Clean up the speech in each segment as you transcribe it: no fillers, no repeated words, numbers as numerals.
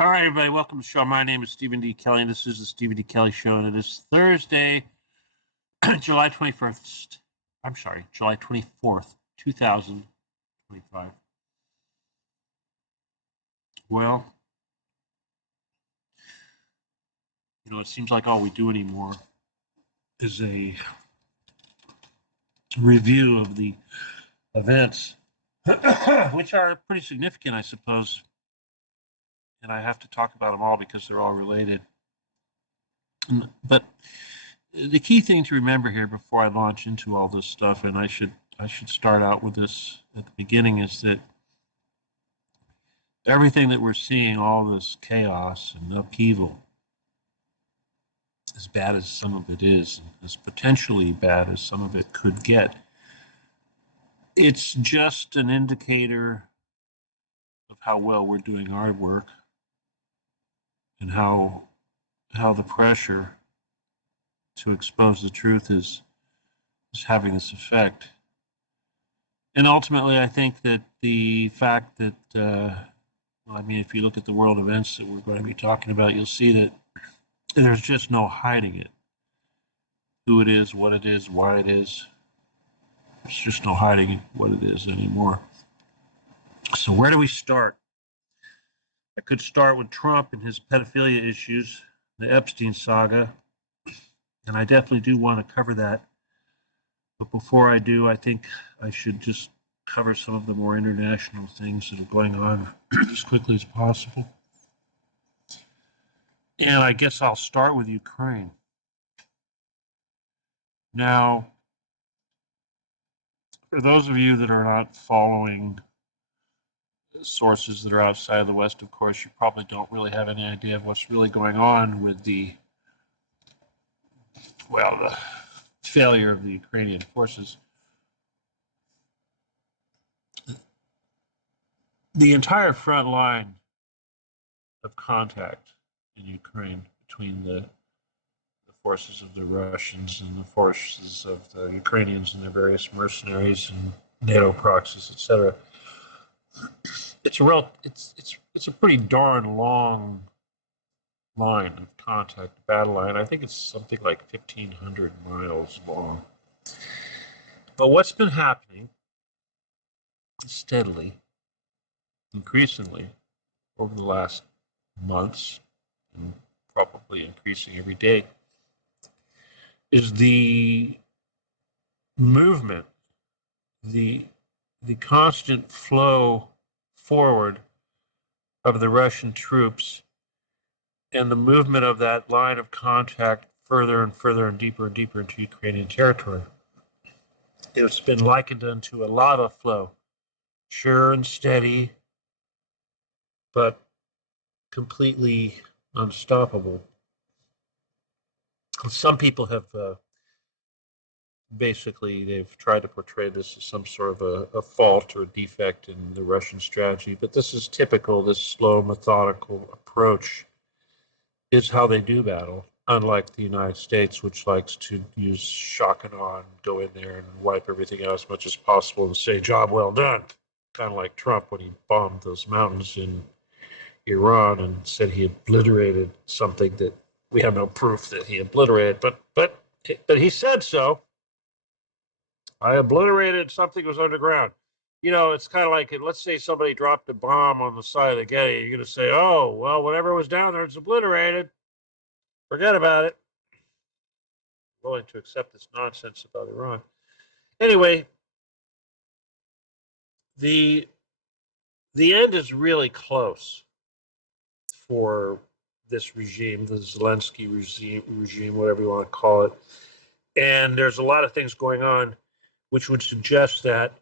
All right, everybody, welcome to the show. My name is Stephen D. Kelly, and this is the Stephen D. Kelly Show, and it is Thursday, July 21st. I'm sorry, July 24th, 2025. Well, it seems like all we do anymore is a review of the events, which are pretty significant, I suppose. And I have to talk about them all because they're all related. But the key thing to remember here before I launch into all this stuff, and I should start out with this at the beginning, is that everything that we're seeing, all this chaos and upheaval, as bad as some of it is, as potentially bad as some of it could get, it's just an indicator of how well we're doing our work and how the pressure to expose the truth is having this effect. And ultimately, I think that the fact that, if you look at the world events that we're going to be talking about, you'll see that there's just no hiding it. Who it is, what it is, why it is. There's just no hiding what it is anymore. So where do we start? I could start with Trump and his pedophilia issues, the Epstein saga, and I definitely do want to cover that. But before I do, I think I should just cover some of the more international things that are going on as quickly as possible. And I guess I'll start with Ukraine. Now, for those of you that are not following sources that are outside of the West, of course, you probably don't really have any idea of what's really going on with the failure of the Ukrainian forces. The entire front line of contact in Ukraine between the forces of the Russians and the forces of the Ukrainians and their various mercenaries and NATO proxies, etc. It's a pretty darn long line of contact, battle line. I think it's something like 1,500 miles long. But what's been happening steadily, increasingly, over the last months, and probably increasing every day, is the movement, the constant flow forward of the Russian troops and the movement of that line of contact further and further and deeper into Ukrainian territory. It's been likened unto a lava flow, sure and steady, but completely unstoppable. Some people have they've tried to portray this as some sort of a fault or a defect in the Russian strategy, but this is typical. This slow, methodical approach is how they do battle, unlike the United States, which likes to use shock and awe and go in there and wipe everything out as much as possible and say, job well done. Kind of like Trump when he bombed those mountains in Iran and said he obliterated something that we have no proof that he obliterated, but he said so. I obliterated something that was underground. It's kind of like, let's say somebody dropped a bomb on the side of the Getty. You're going to say, oh, well, whatever was down there, it's obliterated. Forget about it. I'm willing to accept this nonsense about Iran. Anyway, the end is really close for this regime, the Zelensky regime, whatever you want to call it. And there's a lot of things going on which would suggest that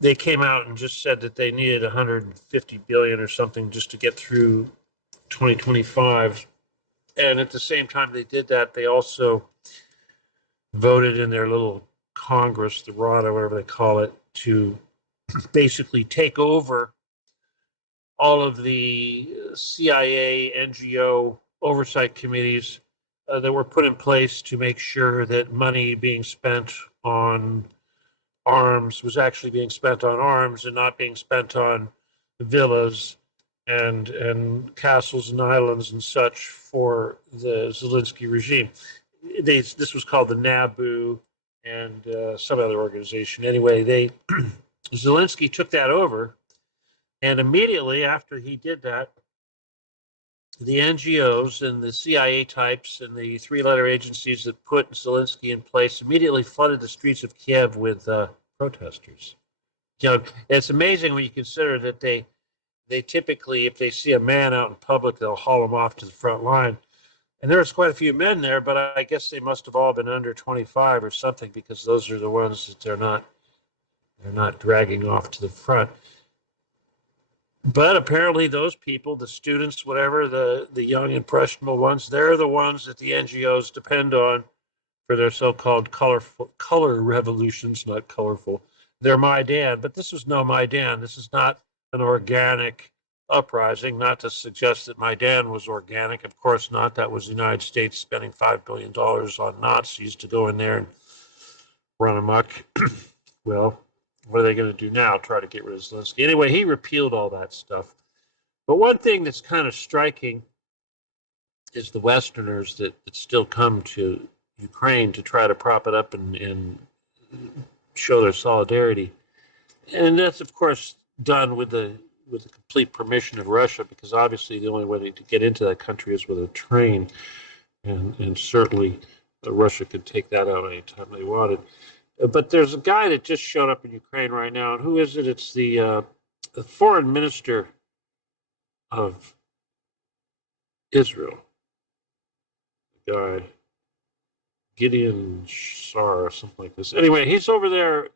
they came out and just said that they needed 150 billion or something just to get through 2025. And at the same time they did that, they also voted in their little Congress, the Rada, whatever they call it, to basically take over all of the CIA, NGO oversight committees that were put in place to make sure that money being spent on arms was actually being spent on arms and not being spent on villas and castles and islands and such for the Zelensky regime. This was called the NABU and some other organization. Anyway, Zelensky took that over, and immediately after he did that, the NGOs and the CIA types and the three-letter agencies that put Zelensky in place immediately flooded the streets of Kiev with protesters. It's amazing when you consider that they typically, if they see a man out in public, they'll haul him off to the front line. And there was quite a few men there, but I guess they must have all been under 25 or something, because those are the ones that they're not dragging off to the front. But apparently those people, the students, whatever, the young impressionable ones, they're the ones that the NGOs depend on for their so-called color revolutions, not colorful. They're Maidan, but this was no Maidan. This is not an organic uprising, not to suggest that Maidan was organic. Of course not. That was the United States spending $5 billion on Nazis to go in there and run amok. Well, what are they going to do now? Try to get rid of Zelensky. Anyway, he repealed all that stuff. But one thing that's kind of striking is the Westerners that still come to Ukraine to try to prop it up and show their solidarity. And that's, of course, done with the complete permission of Russia, because obviously the only way to get into that country is with a train. And certainly Russia could take that out anytime they wanted. But there's a guy that just showed up in Ukraine right now. And who is it? It's the foreign minister of Israel. The guy, Gideon Sar or something like this. Anyway, he's over there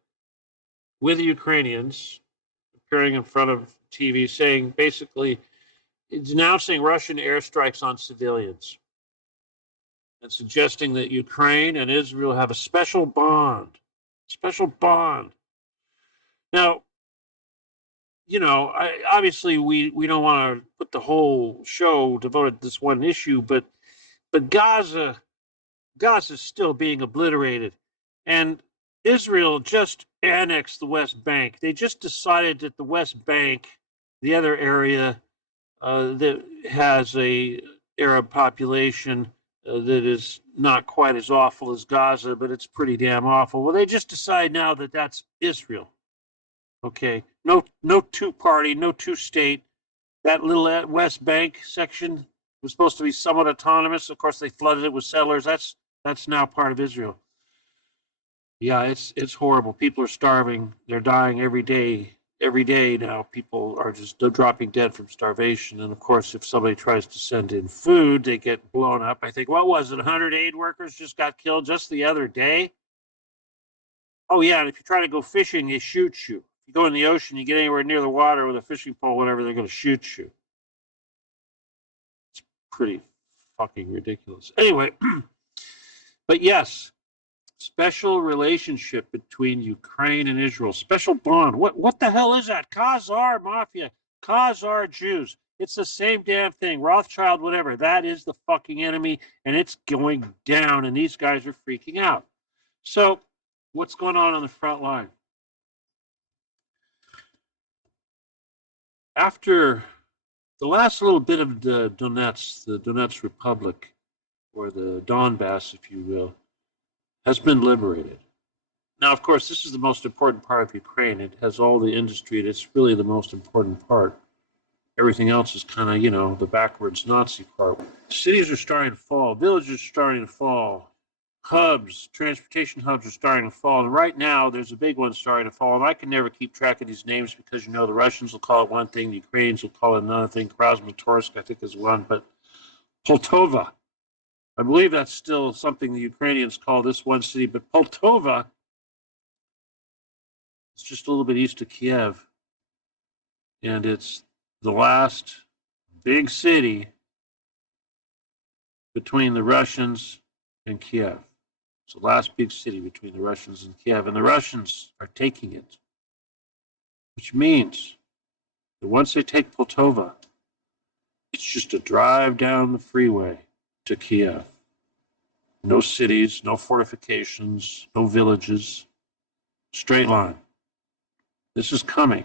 with the Ukrainians, appearing in front of TV, saying basically, denouncing Russian airstrikes on civilians and suggesting that Ukraine and Israel have a special bond. Special bond. Now, obviously we don't want to put the whole show devoted to this one issue, but Gaza's still being obliterated, and Israel just annexed the West Bank. They just decided that the West Bank, the other area that has a Arab population that is not quite as awful as Gaza, but it's pretty damn awful. Well, they just decide now that that's Israel. Okay, no two-party, no two-state. That little West Bank section was supposed to be somewhat autonomous. Of course, they flooded it with settlers. That's now part of Israel. Yeah, it's horrible. People are starving. They're dying every day. Every day now, people are just dropping dead from starvation. And of course, if somebody tries to send in food, they get blown up. I think, what was it? 100 aid workers just got killed just the other day. Oh yeah, and if you try to go fishing, they shoot you. If you go in the ocean, you get anywhere near the water with a fishing pole, whatever, they're going to shoot you. It's pretty fucking ridiculous. Anyway, but yes, special relationship between Ukraine and Israel. Special bond. What the hell is that? Khazar Mafia. Khazar Jews. It's the same damn thing. Rothschild, whatever. That is the fucking enemy, and it's going down, and these guys are freaking out. So what's going on the front line? After the last little bit of the Donetsk Republic, or the Donbass, if you will, has been liberated. Now, of course, this is the most important part of Ukraine. It has all the industry. It's really the most important part. Everything else is kind of, the backwards Nazi part. Cities are starting to fall. Villages are starting to fall. Hubs, transportation hubs are starting to fall. And right now, there's a big one starting to fall. And I can never keep track of these names because, the Russians will call it one thing. The Ukrainians will call it another thing. Krasnotorsk, I think, is one. But Poltava, I believe that's still something the Ukrainians call this one city, but Poltava is just a little bit east of Kiev. And it's the last big city between the Russians and Kiev. It's the last big city between the Russians and Kiev, and the Russians are taking it, which means that once they take Poltava, it's just a drive down the freeway to Kiev. No cities, no fortifications, no villages, straight line. This is coming.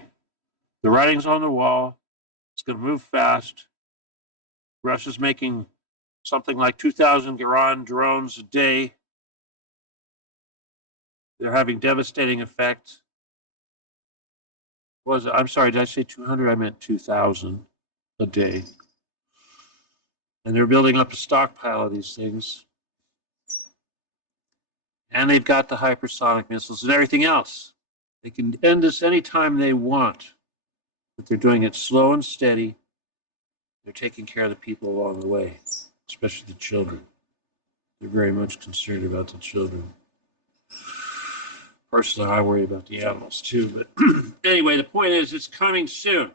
The writing's on the wall. It's going to move fast. Russia's making something like 2,000 Iran drones a day. They're having devastating effects. I'm sorry, did I say 200? I meant 2,000 a day. And they're building up a stockpile of these things. And they've got the hypersonic missiles and everything else. They can end this anytime they want, but they're doing it slow and steady. They're taking care of the people along the way, especially the children. They're very much concerned about the children. Personally, I worry about the animals too. But anyway, the point is, it's coming soon.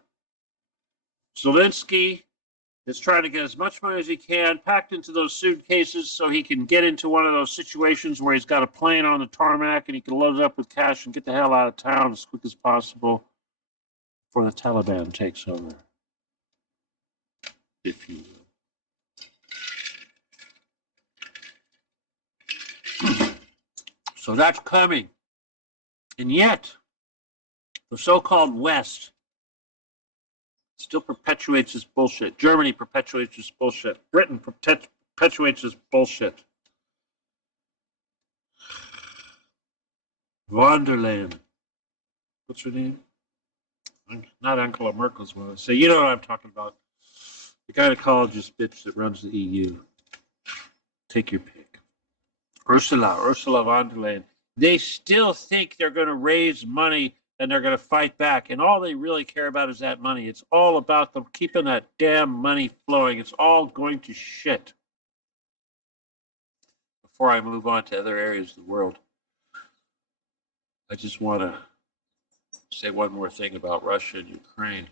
Zelensky is trying to get as much money as he can packed into those suitcases so he can get into one of those situations where he's got a plane on the tarmac and he can load it up with cash and get the hell out of town as quick as possible before the Taliban takes over, if you will. So that's coming. And yet, the so-called West still perpetuates this bullshit. Germany perpetuates this bullshit. Britain perpetuates this bullshit. Von der Leyen. What's her name? Not Angela Merkel's one. So you know what I'm talking about. The gynecologist bitch that runs the EU. Take your pick. Ursula von der Leyen. They still think they're going to raise money and they're going to fight back. And all they really care about is that money. It's all about them keeping that damn money flowing. It's all going to shit. Before I move on to other areas of the world, I just want to say one more thing about Russia and Ukraine.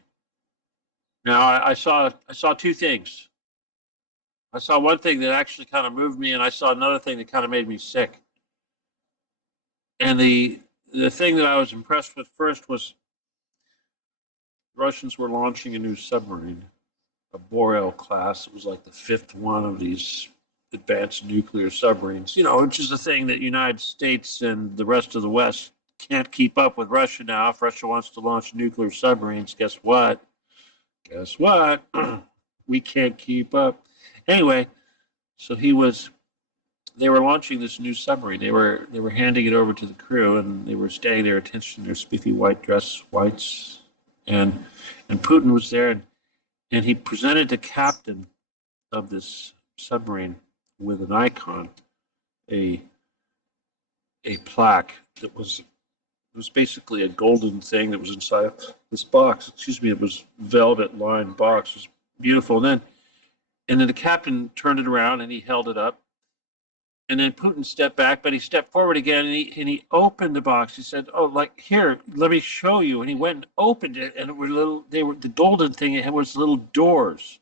Now, I saw two things. I saw one thing that actually kind of moved me, and I saw another thing that kind of made me sick. And the thing that I was impressed with first was Russians were launching a new submarine, a Boreal class. It was like the fifth one of these advanced nuclear submarines, which is the thing that the United States and the rest of the West can't keep up with Russia now. If Russia wants to launch nuclear submarines, guess what? We can't keep up. Anyway, so they were launching this new submarine. They were handing it over to the crew, and they were staying their attention in their spiffy whites. And Putin was there, and he presented the captain of this submarine with an icon, a plaque that was basically a golden thing that was inside this box. It was velvet lined box. It was beautiful. And then the captain turned it around and he held it up. And then Putin stepped back, but he stepped forward again and he opened the box. He said, "Oh, like here, let me show you." And he went and opened it, and the golden thing. It was little doors,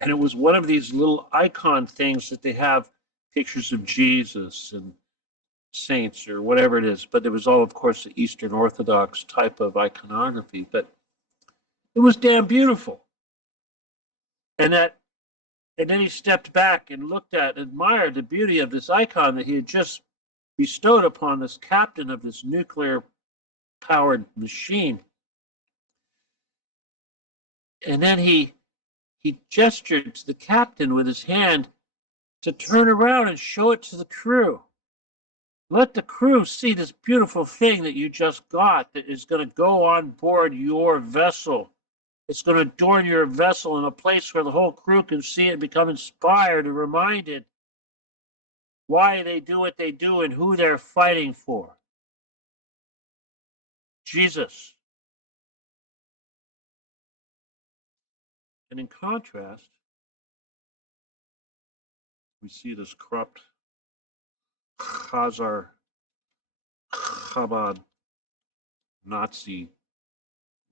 and it was one of these little icon things that they have pictures of Jesus and saints or whatever it is. But it was all, of course, the Eastern Orthodox type of iconography. But it was damn beautiful, and then he stepped back and admired the beauty of this icon that he had just bestowed upon this captain of this nuclear-powered machine. And then he gestured to the captain with his hand to turn around and show it to the crew. Let the crew see this beautiful thing that you just got that is going to go on board your vessel. It's going to adorn your vessel in a place where the whole crew can see it and become inspired and reminded why they do what they do and who they're fighting for. Jesus. And in contrast, we see this corrupt Khazar Chabad Nazi,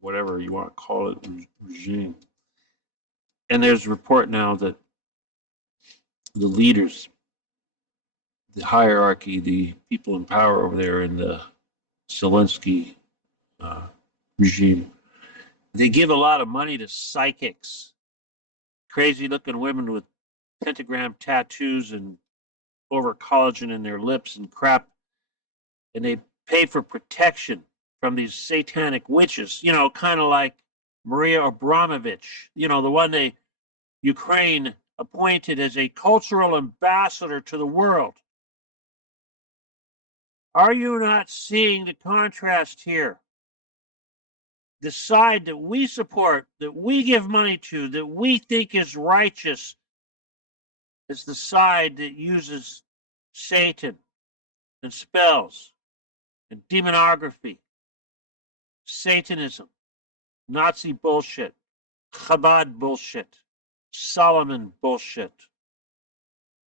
whatever you want to call it, regime. And there's a report now that the leaders, the hierarchy, the people in power over there in the Zelensky regime, they give a lot of money to psychics, crazy-looking women with pentagram tattoos and over collagen in their lips and crap, and they pay for protection from these satanic witches, kind of like Maria Abramovich, the one Ukraine appointed as a cultural ambassador to the world. Are you not seeing the contrast here? The side that we support, that we give money to, that we think is righteous, is the side that uses Satan and spells and demonography, Satanism, Nazi bullshit, Chabad bullshit, Solomon bullshit,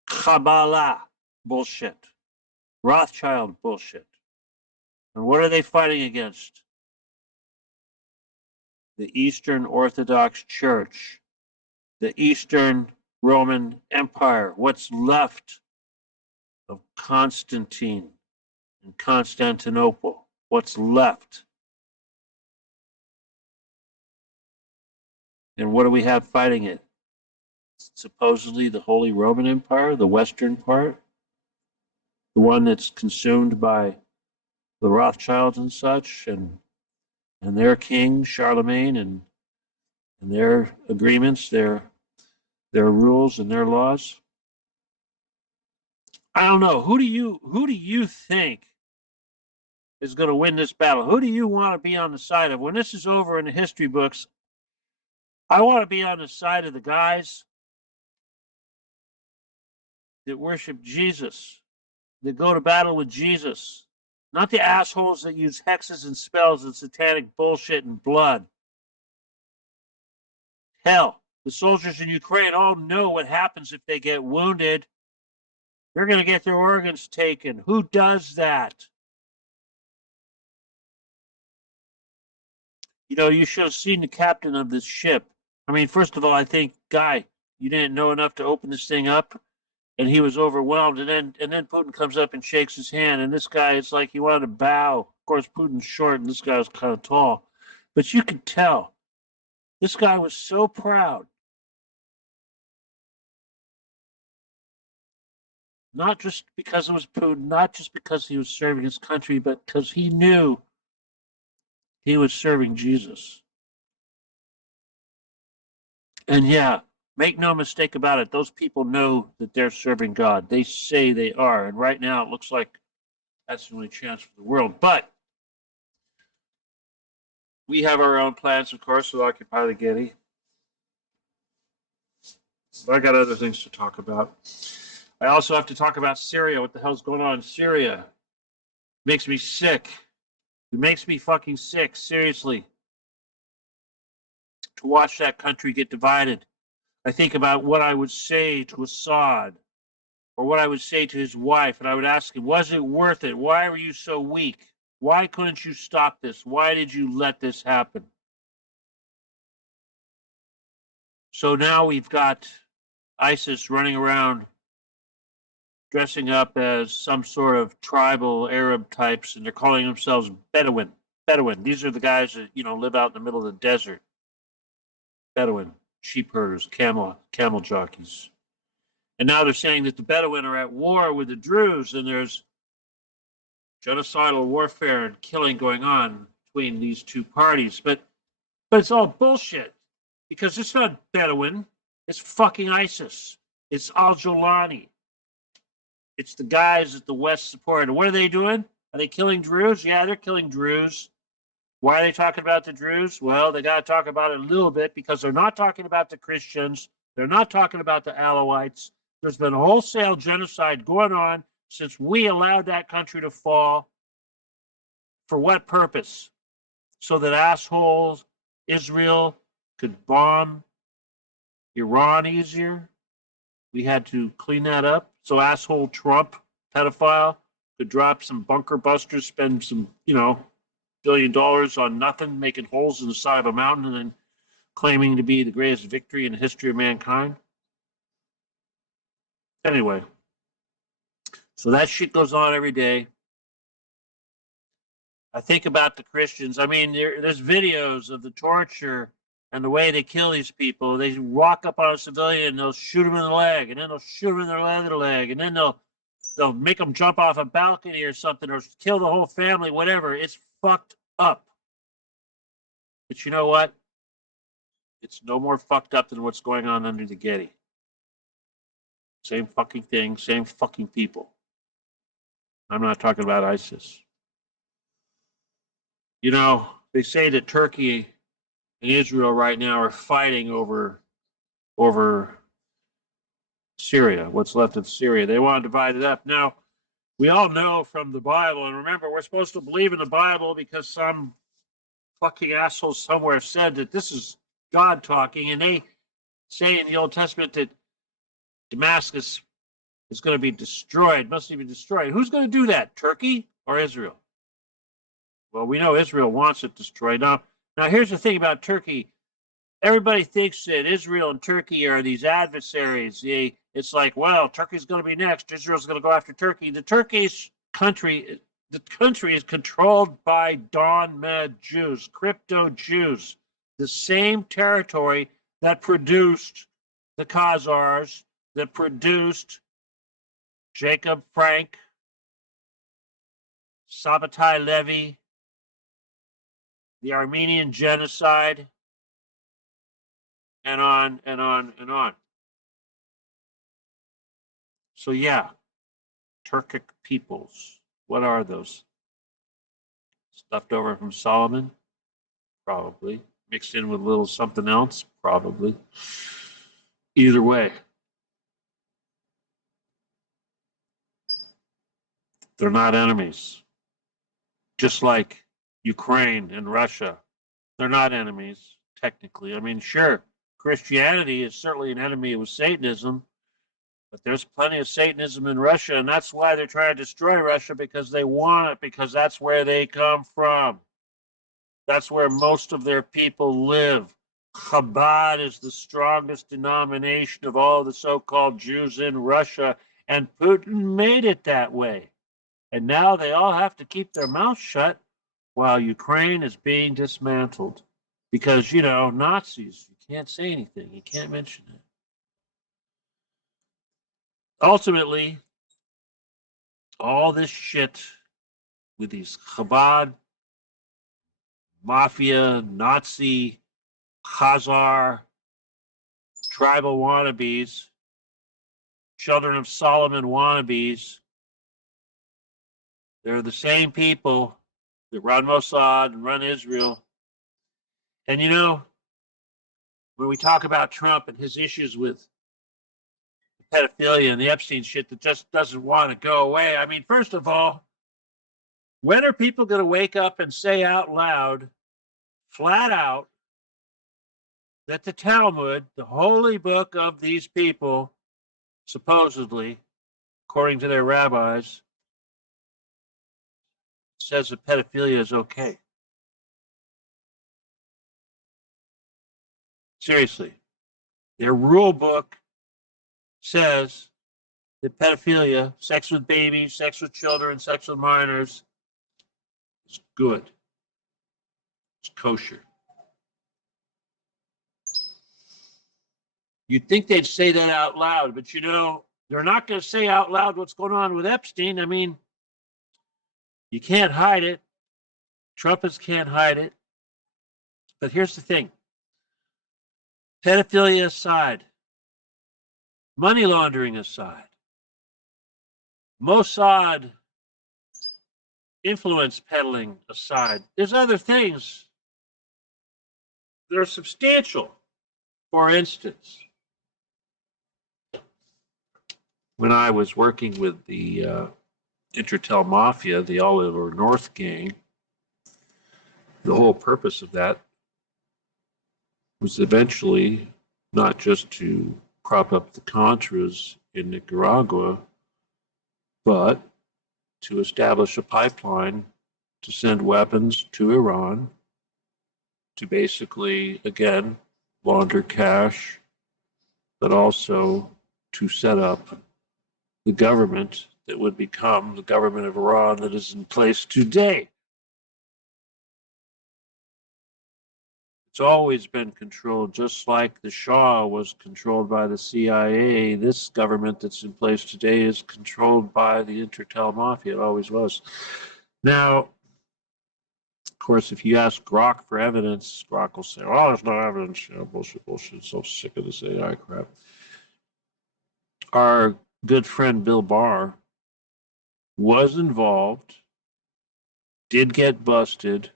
Kabbalah bullshit, Rothschild bullshit. And what are they fighting against? The Eastern Orthodox Church, the Eastern Roman Empire, what's left of Constantine and Constantinople, what's left. And what do we have fighting it? Supposedly the Holy Roman Empire, the Western part, the one that's consumed by the Rothschilds and such, and their king Charlemagne, and their agreements, their rules and their laws. I don't know. Who do you think is going to win this battle? Who do you want to be on the side of? When this is over in the history books, I want to be on the side of the guys that worship Jesus, that go to battle with Jesus, not the assholes that use hexes and spells and satanic bullshit and blood. Hell, the soldiers in Ukraine all know what happens if they get wounded. They're going to get their organs taken. Who does that? You should have seen the captain of this ship. I mean, first of all, I think, guy, you didn't know enough to open this thing up, and he was overwhelmed. And then Putin comes up and shakes his hand, and this guy, it's like he wanted to bow. Of course, Putin's short, and this guy was kind of tall. But you could tell, this guy was so proud. Not just because it was Putin, not just because he was serving his country, but because he knew he was serving Jesus. And yeah, make no mistake about it, those people know that they're serving God. They say they are. And right now, it looks like that's the only chance for the world. But we have our own plans, of course, with Occupy the Getty. But I got other things to talk about. I also have to talk about Syria. What the hell's going on in Syria? It makes me sick. It makes me fucking sick, seriously, to watch that country get divided. I think about what I would say to Assad, or what I would say to his wife, and I would ask him, was it worth it? Why were you so weak? Why couldn't you stop this? Why did you let this happen? So now we've got ISIS running around dressing up as some sort of tribal Arab types, and they're calling themselves Bedouin. Bedouin. These are the guys that, live out in the middle of the desert. Bedouin, sheep herders, camel jockeys. And now they're saying that the Bedouin are at war with the Druze, and there's genocidal warfare and killing going on between these two parties. But it's all bullshit, because it's not Bedouin. It's fucking ISIS. It's Al-Jolani. It's the guys that the West supported. What are they doing? Are they killing Druze? Yeah, they're killing Druze. Why are they talking about the Druze? Well, they got to talk about it a little bit, because they're not talking about the Christians. They're not talking about the Alawites. There's been a wholesale genocide going on since we allowed that country to fall. For what purpose? So that assholes Israel could bomb Iran easier. We had to clean that up. So asshole Trump, pedophile, could drop some bunker busters, spend some, $1 billion on nothing, making holes in the side of a mountain, and then claiming to be the greatest victory in the history of mankind. Anyway, so that shit goes on every day. I think about the Christians. I mean, there's videos of the torture and the way they kill these people. They walk up on a civilian and they'll shoot him in the leg, and then they'll shoot him in their other leg, and then they'll make them jump off a balcony or something, or kill the whole family, whatever. It's fucked up. But you know what? It's no more fucked up than what's going on under the Getty. Same fucking thing, same fucking people. I'm not talking about ISIS. You know, they say that Turkey and Israel right now are fighting over Syria, what's left of Syria. They want to divide it up. Now, we all know from the Bible, and remember, we're supposed to believe in the Bible because some fucking asshole somewhere said that this is God talking, and they say in the Old Testament that Damascus is going to be destroyed, must be destroyed. Who's going to do that, Turkey or Israel? Well, we know Israel wants it destroyed. Now here's the thing about Turkey. Everybody thinks that Israel and Turkey are these adversaries. It's like, well, Turkey's going to be next. Israel's going to go after Turkey. The country is controlled by Don Med Jews, crypto Jews, the same territory that produced the Khazars, that produced Jacob Frank, Sabbatai Levi, the Armenian genocide, and on and on and on. So yeah, Turkic peoples. What are those? Left over from Solomon? Probably. Mixed in with a little something else? Probably. Either way, they're not enemies. Just like Ukraine and Russia, they're not enemies, technically. I mean, sure, Christianity is certainly an enemy with Satanism, but there's plenty of Satanism in Russia, and that's why they're trying to destroy Russia, because they want it, because that's where they come from. That's where most of their people live. Chabad is the strongest denomination of all the so-called Jews in Russia, and Putin made it that way. And now they all have to keep their mouths shut while Ukraine is being dismantled. Because, you know, Nazis, you can't say anything. You can't mention it. Ultimately, all this shit with these Chabad, mafia, Nazi, Khazar, tribal wannabes, children of Solomon wannabes, they're the same people that run Mossad and run Israel. And you know, when we talk about Trump and his issues with pedophilia and the Epstein shit that just doesn't want to go away, I mean, first of all, when are people going to wake up and say out loud, flat out, that the Talmud, the holy book of these people, supposedly, according to their rabbis, says that pedophilia is okay? Seriously, their rule book says that pedophilia, sex with babies, sex with children, sex with minors, is good. It's kosher. You'd think they'd say that out loud, but you know, they're not going to say out loud what's going on with Epstein. I mean, you can't hide it. Trumpists can't hide it. But here's the thing. Pedophilia aside, money laundering aside, Mossad influence peddling aside, there's other things that are substantial. For instance, when I was working with the Intertel Mafia, the Oliver North gang, the whole purpose of that was eventually not just to prop up the Contras in Nicaragua, but to establish a pipeline to send weapons to Iran to basically, again, launder cash, but also to set up the government that would become the government of Iran that is in place today. It's always been controlled, just like the Shah was controlled by the CIA. This government that's in place today is controlled by the Intertel Mafia. It always was. Now, course, if you ask Grok for evidence, Grok will say, "Oh, there's no evidence." Bullshit, bullshit. So sick of this AI crap. Our good friend Bill Barr was involved, did get busted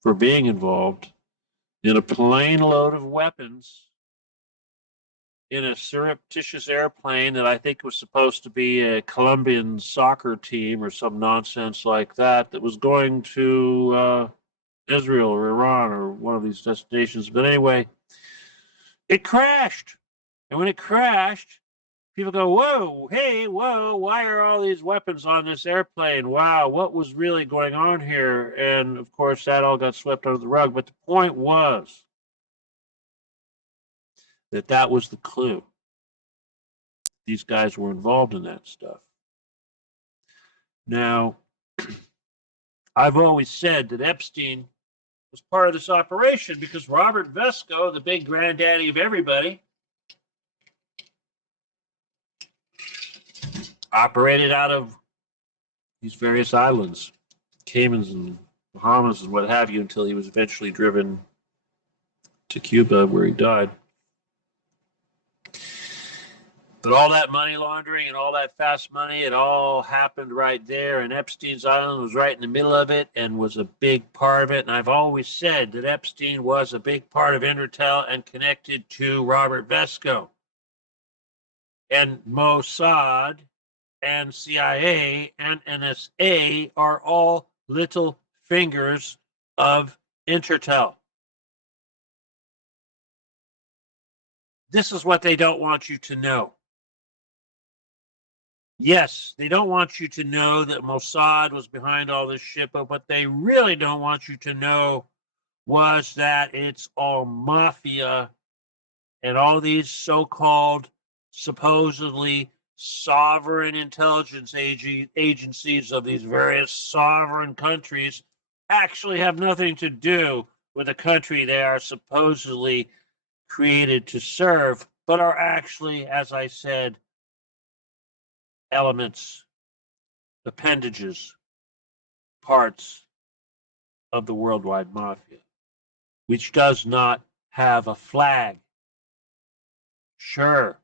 for being involved in a plane load of weapons in a surreptitious airplane that I think was supposed to be a Colombian soccer team or some nonsense like that was going to Israel or Iran or one of these destinations. But anyway, it crashed. And when it crashed, people go, "Whoa, hey, whoa, why are all these weapons on this airplane? Wow, what was really going on here?" And of course, that all got swept under the rug. But the point was that was the clue. These guys were involved in that stuff. Now, I've always said that Epstein was part of this operation because Robert Vesco, the big granddaddy of everybody, operated out of these various islands, Caymans and Bahamas and what have you, until he was eventually driven to Cuba, where he died. But all that money laundering and all that fast money, it all happened right there. And Epstein's Island was right in the middle of it and was a big part of it. And I've always said that Epstein was a big part of Intertel and connected to Robert Vesco. And Mossad and CIA and NSA are all little fingers of Intertel. This is what they don't want you to know. Yes, they don't want you to know that Mossad was behind all this shit, but what they really don't want you to know was that it's all mafia and all these so-called supposedly sovereign intelligence agencies of these various sovereign countries actually have nothing to do with the country they are supposedly created to serve, but are actually, as I said, elements, appendages, parts of the worldwide mafia, which does not have a flag. Sure,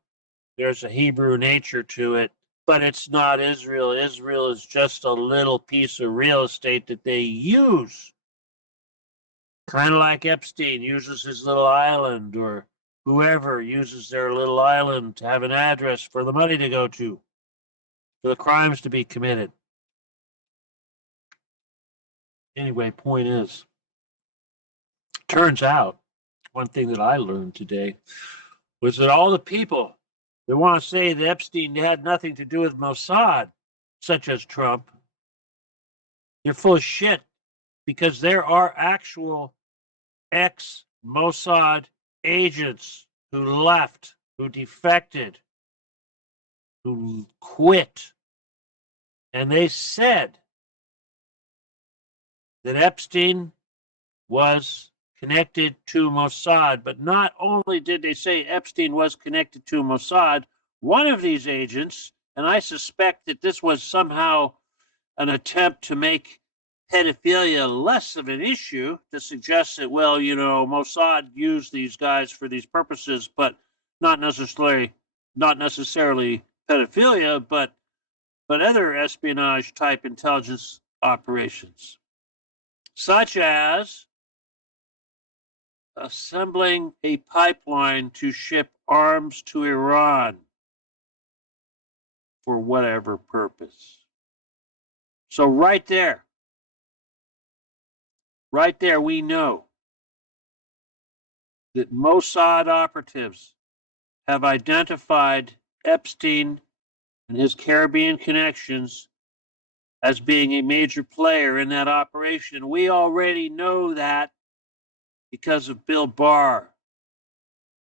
there's a Hebrew nature to it, but it's not Israel. Israel is just a little piece of real estate that they use. Kind of like Epstein uses his little island, or whoever uses their little island to have an address for the money to go to, for the crimes to be committed. Anyway, point is, turns out, one thing that I learned today was that all the people that want to say that Epstein had nothing to do with Mossad, such as Trump, they're full of shit, because there are actual ex-Mossad agents who left, who defected, who quit. And they said that Epstein was connected to Mossad. But not only did they say Epstein was connected to Mossad, one of these agents, and I suspect that this was somehow an attempt to make pedophilia less of an issue, to suggest that, well, you know, Mossad used these guys for these purposes, but not necessarily pedophilia, but other espionage type intelligence operations, such as assembling a pipeline to ship arms to Iran for whatever purpose. So right there, we know that Mossad operatives have identified Epstein and his Caribbean connections as being a major player in that operation. We already know that because of Bill Barr.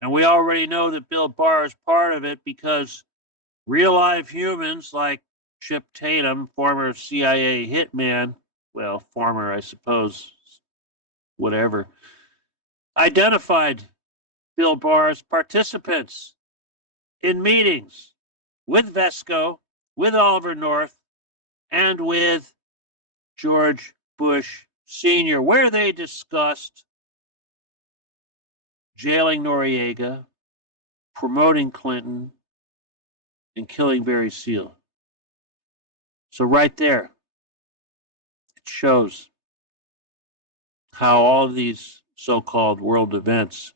And we already know that Bill Barr is part of it because real live humans like Chip Tatum, former CIA hitman, well, former, I suppose, whatever, identified Bill Barr's participants in meetings with Vesco, with Oliver North, and with George Bush Sr., where they discussed jailing Noriega, promoting Clinton, and killing Barry Seal. So right there, it shows how all of these so-called world events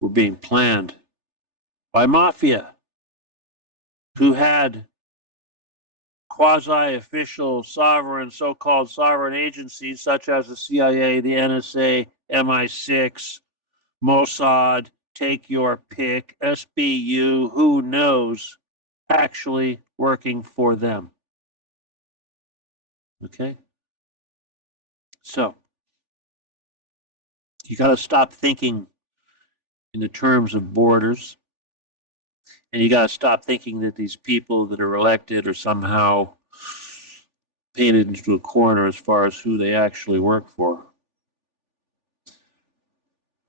were being planned by mafia who had quasi-official sovereign, so-called sovereign agencies such as the CIA, the NSA, MI6, Mossad, take your pick, SBU, who knows, actually working for them. Okay? So, you got to stop thinking in the terms of borders, and you got to stop thinking that these people that are elected are somehow painted into a corner as far as who they actually work for.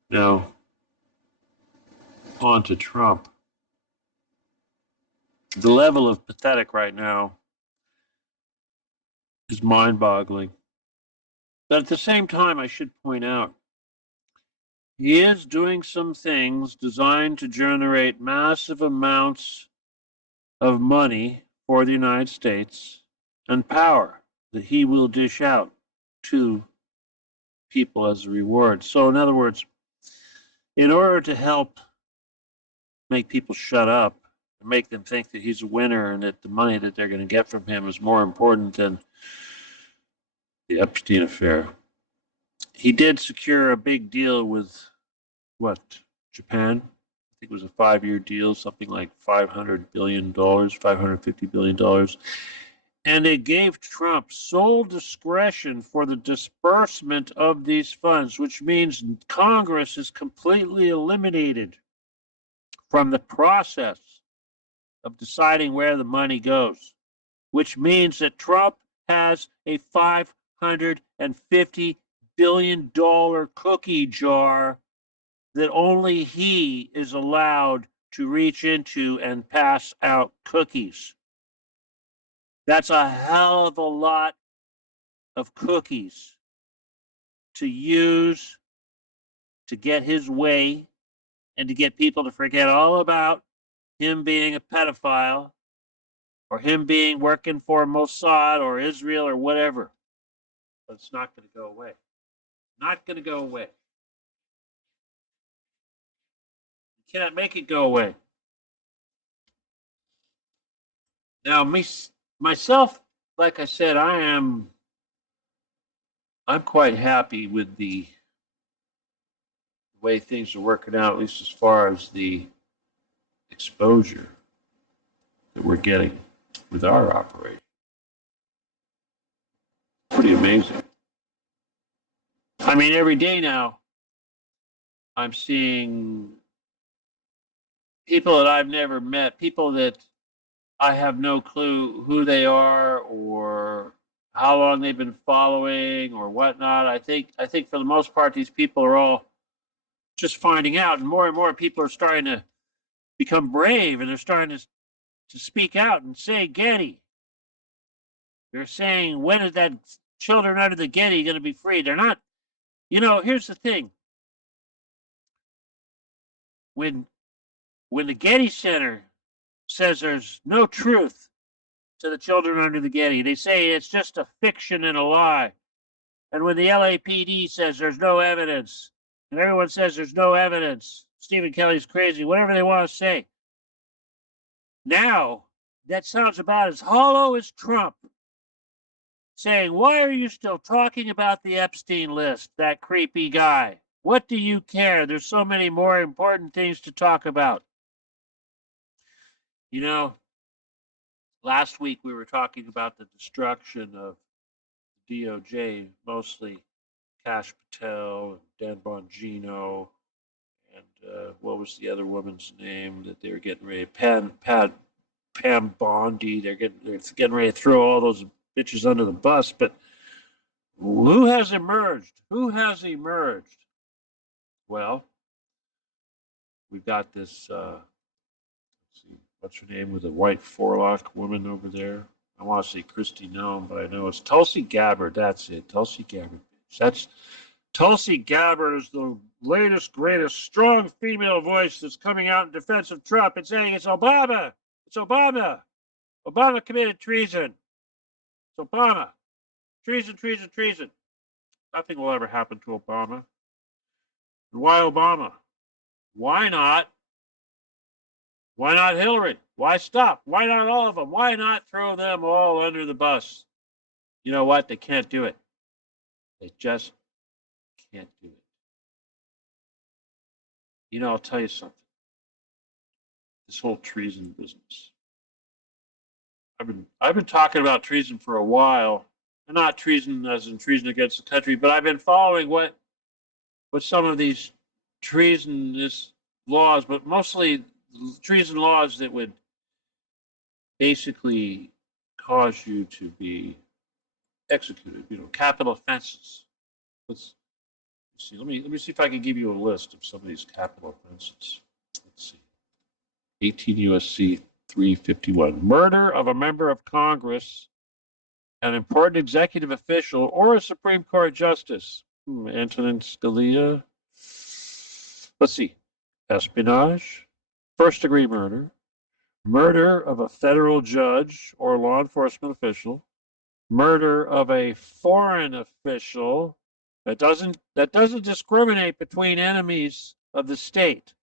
Now, on to Trump. The level of pathetic right now is mind-boggling. But at the same time, I should point out, he is doing some things designed to generate massive amounts of money for the United States and power that he will dish out to people as a reward. So, in other words, in order to help make people shut up and make them think that he's a winner and that the money that they're going to get from him is more important than the Epstein affair, he did secure a big deal with Japan? I think it was a 5-year deal, something like $500 billion, $550 billion. And it gave Trump sole discretion for the disbursement of these funds, which means Congress is completely eliminated from the process of deciding where the money goes, which means that Trump has a $550 billion cookie jar that only he is allowed to reach into and pass out cookies. That's a hell of a lot of cookies to use to get his way and to get people to forget all about him being a pedophile or him being working for Mossad or Israel or whatever. But it's not going to go away. Not going to go away. You cannot make it go away. Now, myself, like I said, I'm quite happy with the way things are working out, at least as far as the exposure that we're getting with our operation. Pretty amazing. I mean, every day now, I'm seeing people that I've never met, people that I have no clue who they are or how long they've been following or whatnot. I think for the most part, these people are all just finding out, and more people are starting to become brave, and they're starting to speak out and say Getty. They're saying, when is that children under the Getty going to be free? They're not. Here's the thing. When the Getty Center says there's no truth to the children under the Getty, they say it's just a fiction and a lie. And when the LAPD says there's no evidence, and everyone says there's no evidence, Stephen Kelly's crazy, whatever they want to say. Now, that sounds about as hollow as Trump saying, why are you still talking about the Epstein list, that creepy guy? What do you care? There's so many more important things to talk about. Last week we were talking about the destruction of DOJ, mostly Kash Patel, Dan Bongino, and what was the other woman's name that they were getting ready? Pam Bondi. They're getting ready to throw all those bitches under the bus. But who has emerged? Who has emerged? Well, we've got this. Let's see, what's her name with the white forelock woman over there? I want to say Kristi Noem, but I know it's Tulsi Gabbard. That's it. Tulsi Gabbard. That's Tulsi Gabbard is the latest, greatest, strong female voice that's coming out in defense of Trump and saying it's Obama. It's Obama. Obama committed treason. It's Obama. Treason, treason, treason. Nothing will ever happen to Obama. And why Obama? Why not? Why not Hillary? Why stop? Why not all of them? Why not throw them all under the bus? You know what? They can't do it. They just can't do it. You know, I'll tell you something. This whole treason business. I've been talking about treason for a while. And not treason as in treason against the country, but I've been following what some of these treasonous laws, but mostly treason laws that would basically cause you to be executed, you know, capital offenses. Let's see. Let me see if I can give you a list of some of these capital offenses. Let's see. 18 USC 351. Murder of a member of Congress, an important executive official, or a Supreme Court justice. Antonin Scalia. Let's see. Espionage, first-degree murder, murder of a federal judge or law enforcement official, murder of a foreign official that doesn't discriminate between enemies of the state.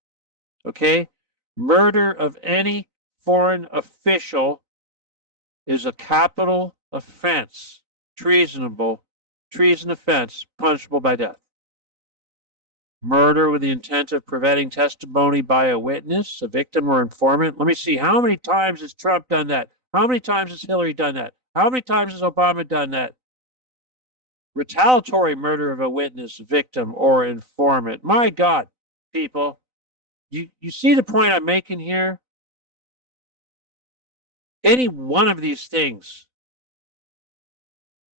Okay? Murder of any foreign official is a capital offense, treason offense, punishable by death. Murder with the intent of preventing testimony by a witness, a victim, or informant. Let me see, how many times has Trump done that? How many times has Hillary done that? How many times has Obama done that? Retaliatory murder of a witness, victim, or informant. My God, people, you see the point I'm making here? Any one of these things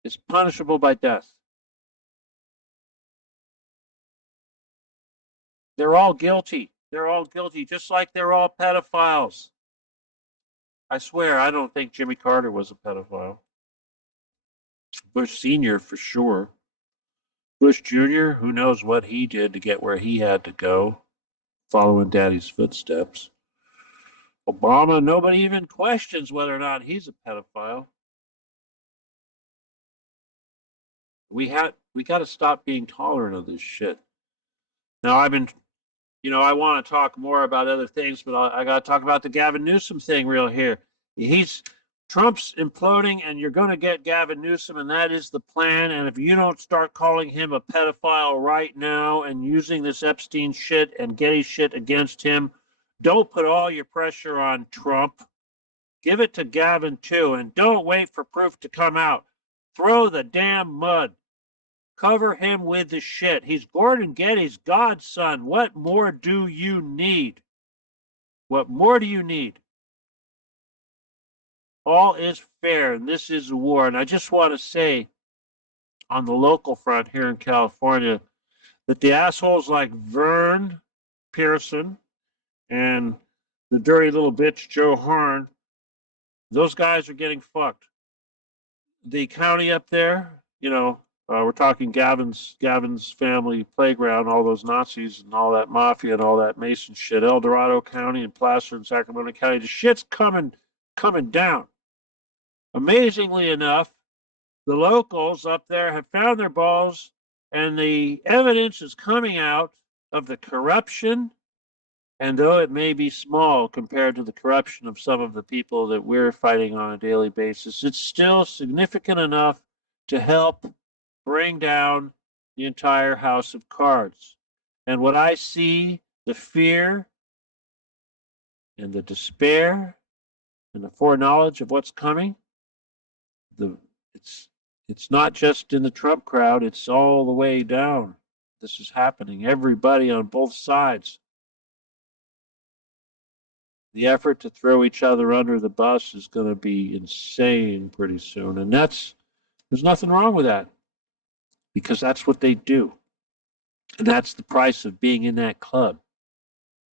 is punishable by death. They're all guilty. They're all guilty, just like they're all pedophiles. I swear, I don't think Jimmy Carter was a pedophile. Bush Sr. for sure. Bush Jr., who knows what he did to get where he had to go, following Daddy's footsteps. Obama, nobody even questions whether or not he's a pedophile. We got to stop being tolerant of this shit. Now, I want to talk more about other things, but I got to talk about the Gavin Newsom thing real here. Trump's imploding, and you're going to get Gavin Newsom, and that is the plan. And if you don't start calling him a pedophile right now and using this Epstein shit and Getty shit against him, don't put all your pressure on Trump. Give it to Gavin too, and don't wait for proof to come out. Throw the damn mud. Cover him with the shit. He's Gordon Getty's godson. What more do you need? What more do you need? All is fair, and this is a war. And I just want to say, on the local front here in California, that the assholes like Vern Pearson and the dirty little bitch Joe Harn, those guys are getting fucked. The county up there, we're talking Gavin's family playground, all those Nazis and all that mafia and all that Mason shit. El Dorado County and Placer and Sacramento County, the shit's coming down. Amazingly enough, the locals up there have found their balls, and the evidence is coming out of the corruption. And though it may be small compared to the corruption of some of the people that we're fighting on a daily basis, it's still significant enough to help bring down the entire house of cards. And what I see, the fear and the despair and the foreknowledge of what's coming, it's not just in the Trump crowd, it's all the way down. This is happening. Everybody on both sides. The effort to throw each other under the bus is going to be insane pretty soon. And there's nothing wrong with that, because that's what they do. And that's the price of being in that club,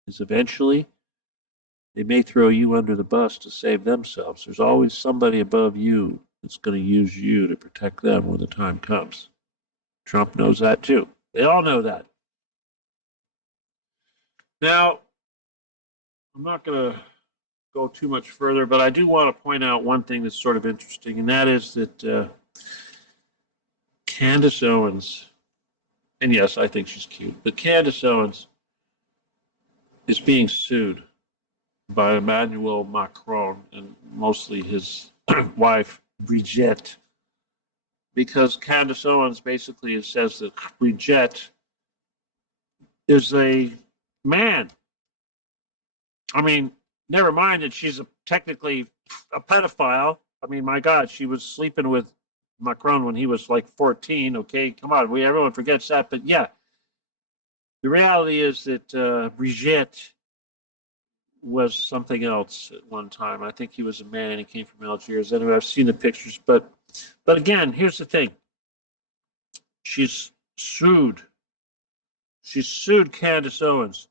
is eventually They may throw you under the bus to save themselves. There's always somebody above you that's going to use you to protect them when the time comes. Trump knows that too. They all know that. Now, I'm not going to go too much further, but I do want to point out one thing that's sort of interesting, and that is that Candace Owens, and yes, I think she's cute, but Candace Owens is being sued by Emmanuel Macron and mostly his wife, Brigitte, because Candace Owens basically says that Brigitte is a man. I mean, never mind that she's technically a pedophile. I mean, my God, she was sleeping with Macron when he was like 14. Okay, come on, everyone forgets that. But yeah, the reality is that Brigitte was something else at one time. I think he was a man. He came from Algiers. Anyway, I've seen the pictures, but again, here's the thing. She's sued. She's sued Candace Owens.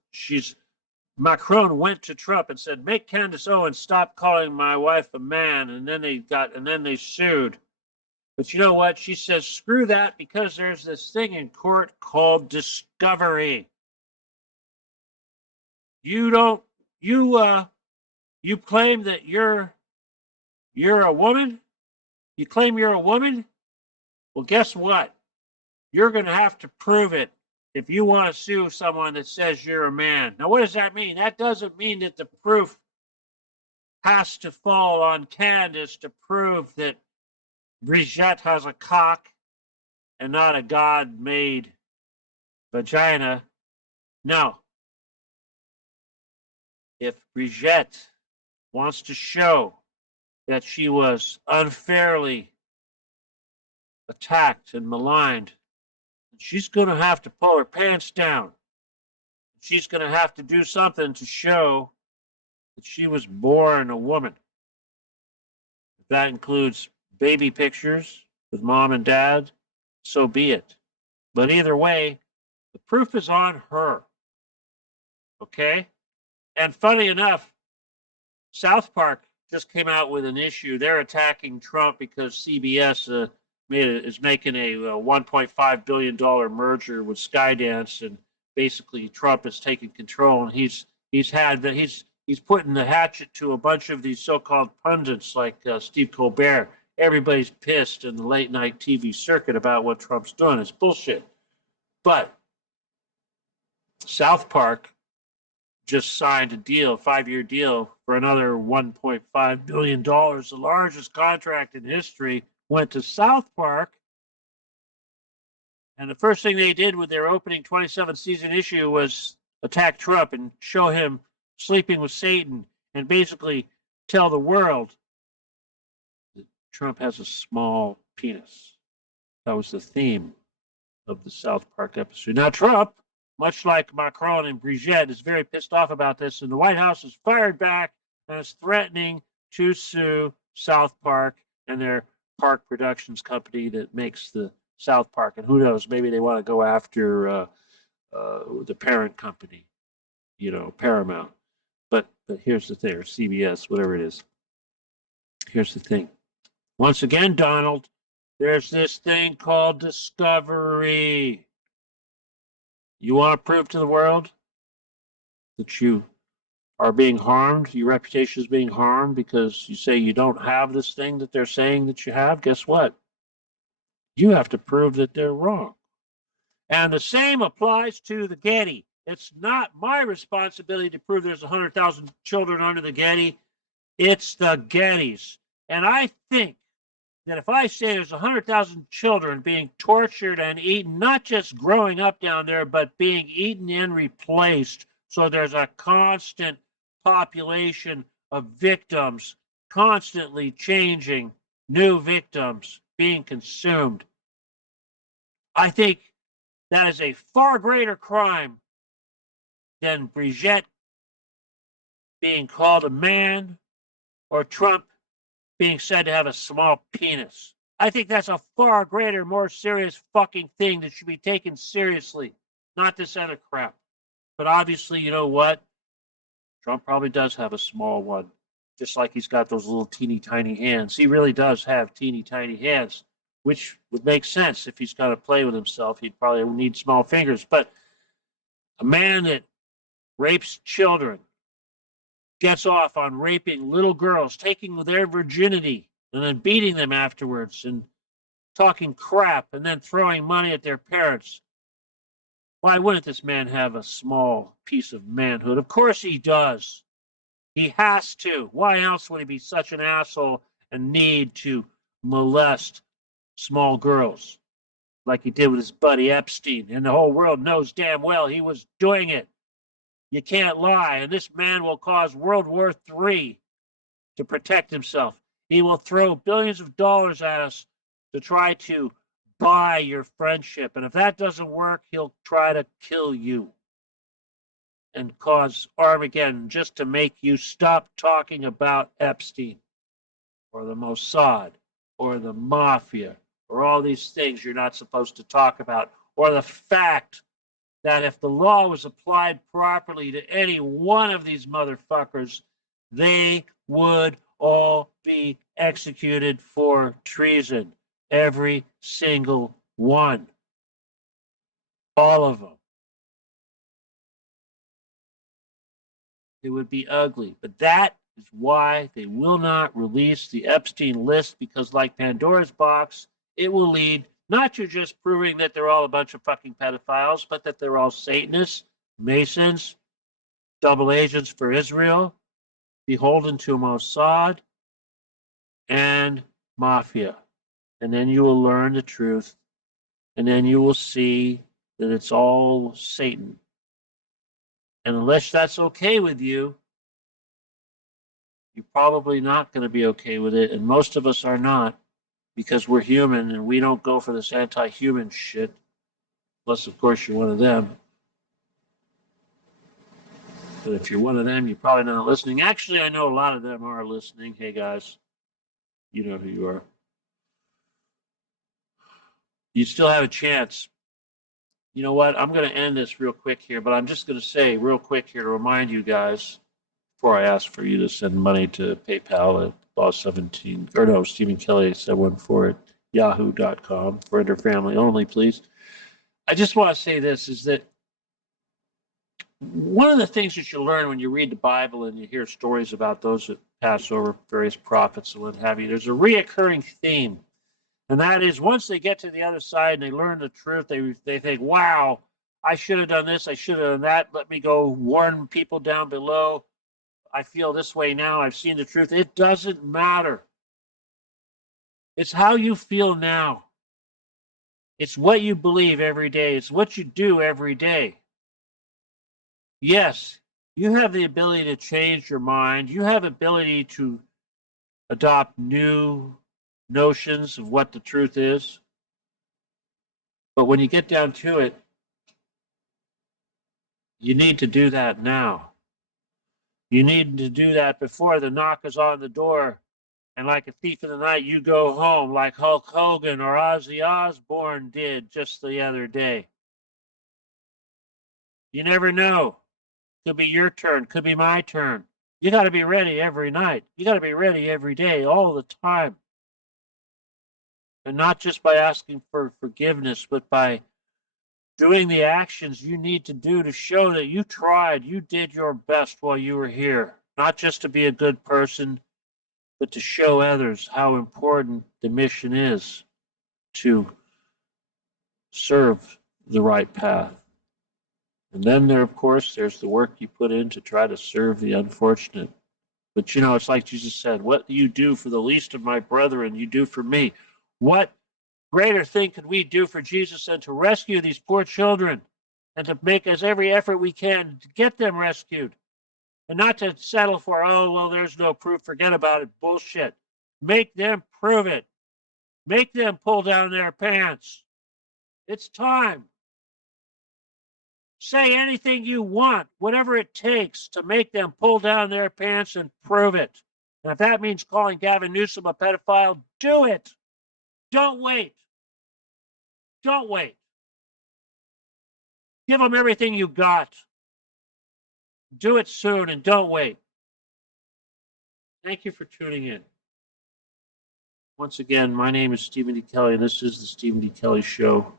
Macron went to Trump and said, "Make Candace Owens stop calling my wife a man," and then they sued. But you know what? She says, "Screw that," because there's this thing in court called discovery. You claim that you're a woman? You claim you're a woman? Well, guess what? You're going to have to prove it if you want to sue someone that says you're a man. Now, what does that mean? That doesn't mean that the proof has to fall on Candace to prove that Brigitte has a cock and not a God-made vagina. No. If Brigitte wants to show that she was unfairly attacked and maligned, she's going to have to pull her pants down. She's going to have to do something to show that she was born a woman. If that includes baby pictures with mom and dad, so be it. But either way, the proof is on her. Okay? And funny enough, South Park just came out with an issue. They're attacking Trump because CBS is making a $1.5 billion merger with Skydance, and basically Trump is taking control, and he's putting the hatchet to a bunch of these so-called pundits like Steve Colbert. Everybody's pissed in the late night TV circuit about what Trump's doing. It's bullshit. But South Park just signed a deal, 5-year deal for another $1.5 billion. The largest contract in history went to South Park. And the first thing they did with their opening 27th season issue was attack Trump and show him sleeping with Satan and basically tell the world that Trump has a small penis. That was the theme of the South Park episode. Now, Trump, much like Macron and Brigitte, is very pissed off about this, and the White House is fired back and is threatening to sue South Park and their Park Productions company that makes the South Park. And who knows, maybe they want to go after the parent company, Paramount. But here's the thing, or CBS, whatever it is. Here's the thing. Once again, Donald, there's this thing called discovery. You want to prove to the world that you are being harmed, your reputation is being harmed because you say you don't have this thing that they're saying that you have? Guess what? You have to prove that they're wrong. And the same applies to the Getty. It's not my responsibility to prove there's 100,000 children under the Getty. It's the Getty's. And I think that if I say there's 100,000 children being tortured and eaten, not just growing up down there, but being eaten and replaced, so there's a constant population of victims, constantly changing, new victims being consumed. I think that is a far greater crime than Brigitte being called a man or Trump being said to have a small penis. I think that's a far greater, more serious fucking thing that should be taken seriously, not this other crap. But obviously, you know what? Trump probably does have a small one, just like he's got those little teeny tiny hands. He really does have teeny tiny hands, which would make sense if he's got to play with himself. He'd probably need small fingers. But a man that rapes children, gets off on raping little girls, taking their virginity, and then beating them afterwards, and talking crap, and then throwing money at their parents. Why wouldn't this man have a small piece of manhood? Of course he does. He has to. Why else would he be such an asshole and need to molest small girls like he did with his buddy Epstein? And the whole world knows damn well he was doing it. You can't lie. And this man will cause World War III to protect himself. He will throw billions of dollars at us to try to buy your friendship. And if that doesn't work, he'll try to kill you and cause Armageddon just to make you stop talking about Epstein or the Mossad or the mafia or all these things you're not supposed to talk about, or the fact that if the law was applied properly to any one of these motherfuckers, they would all be executed for treason. Every single one. All of them. It would be ugly. But that is why they will not release the Epstein list, because like Pandora's box, it will lead not to just proving that they're all a bunch of fucking pedophiles, but that they're all Satanists, Masons, double agents for Israel, beholden to Mossad, and mafia. And then you will learn the truth, and then you will see that it's all Satan. And unless that's okay with you, you're probably not going to be okay with it. And most of us are not, because we're human and we don't go for this anti-human shit. Unless, of course, you're one of them. But if you're one of them, you're probably not listening. Actually, I know a lot of them are listening. Hey, guys, you know who you are. You still have a chance. You know what? I'm going to end this real quick here, but I'm just going to say real quick here to remind you guys, before I ask for you to send money to PayPal at Boss17, or no, Stephen Kelly 714 at yahoo.com, friend or family only, please. I just want to say this, is that one of the things that you learn when you read the Bible and you hear stories about those that pass over various prophets and what have you, there's a reoccurring theme. And that is, once they get to the other side and they learn the truth, they think, wow, I should have done this, I should have done that. Let me go warn people down below. I feel this way now. I've seen the truth. It doesn't matter. It's how you feel now. It's what you believe every day. It's what you do every day. Yes, you have the ability to change your mind. You have ability to adopt new notions of what the truth is. But when you get down to it, you need to do that now. You need to do that before the knock is on the door. And like a thief in the night, you go home like Hulk Hogan or Ozzy Osbourne did just the other day. You never know. Could be your turn, could be my turn. You got to be ready every night. You got to be ready every day, all the time. And not just by asking for forgiveness, but by doing the actions you need to do to show that you tried, you did your best while you were here. Not just to be a good person, but to show others how important the mission is to serve the right path. And then there, of course, there's the work you put in to try to serve the unfortunate. But, you know, it's like Jesus said, what you do for the least of my brethren, you do for me. What greater thing could we do for Jesus than to rescue these poor children and to make us every effort we can to get them rescued? And not to settle for, oh, well, there's no proof, forget about it, bullshit. Make them prove it. Make them pull down their pants. It's time. Say anything you want, whatever it takes to make them pull down their pants and prove it. And if that means calling Gavin Newsom a pedophile, do it. Don't wait. Don't wait. Give them everything you got. Do it soon and don't wait. Thank you for tuning in. Once again, my name is Stephen D. Kelly, and this is the Stephen D. Kelly Show.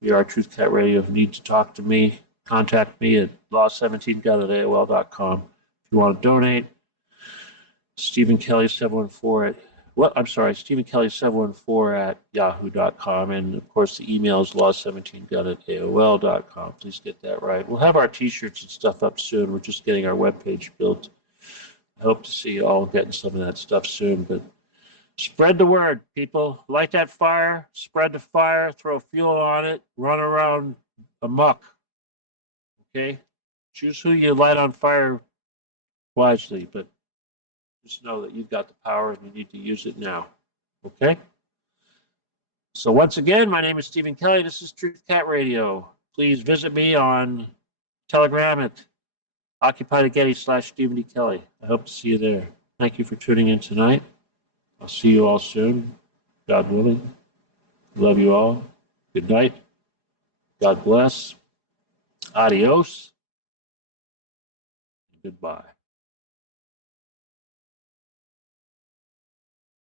We are Truth Cat Radio. If you need to talk to me, contact me at law17gun@aol.com. If you want to donate, Stephen Kelly 714 Stephen Kelly 714 at yahoo.com. And of course, the email is law17gun@aol.com. Please get that right. We'll have our t-shirts and stuff up soon. We're just getting our webpage built. I hope to see you all getting some of that stuff soon. But spread the word, people. Light that fire, spread the fire, throw fuel on it, run around amok. Okay? Choose who you light on fire wisely, but just know that you've got the power and you need to use it now. Okay? So once again, my name is Stephen Kelly. This is Truth Cat Radio. Please visit me on Telegram at Occupy/Stephen D. Kelly. I hope to see you there. Thank you for tuning in tonight. I'll see you all soon, God willing. Love you all. Good night. God bless. Adios. Goodbye.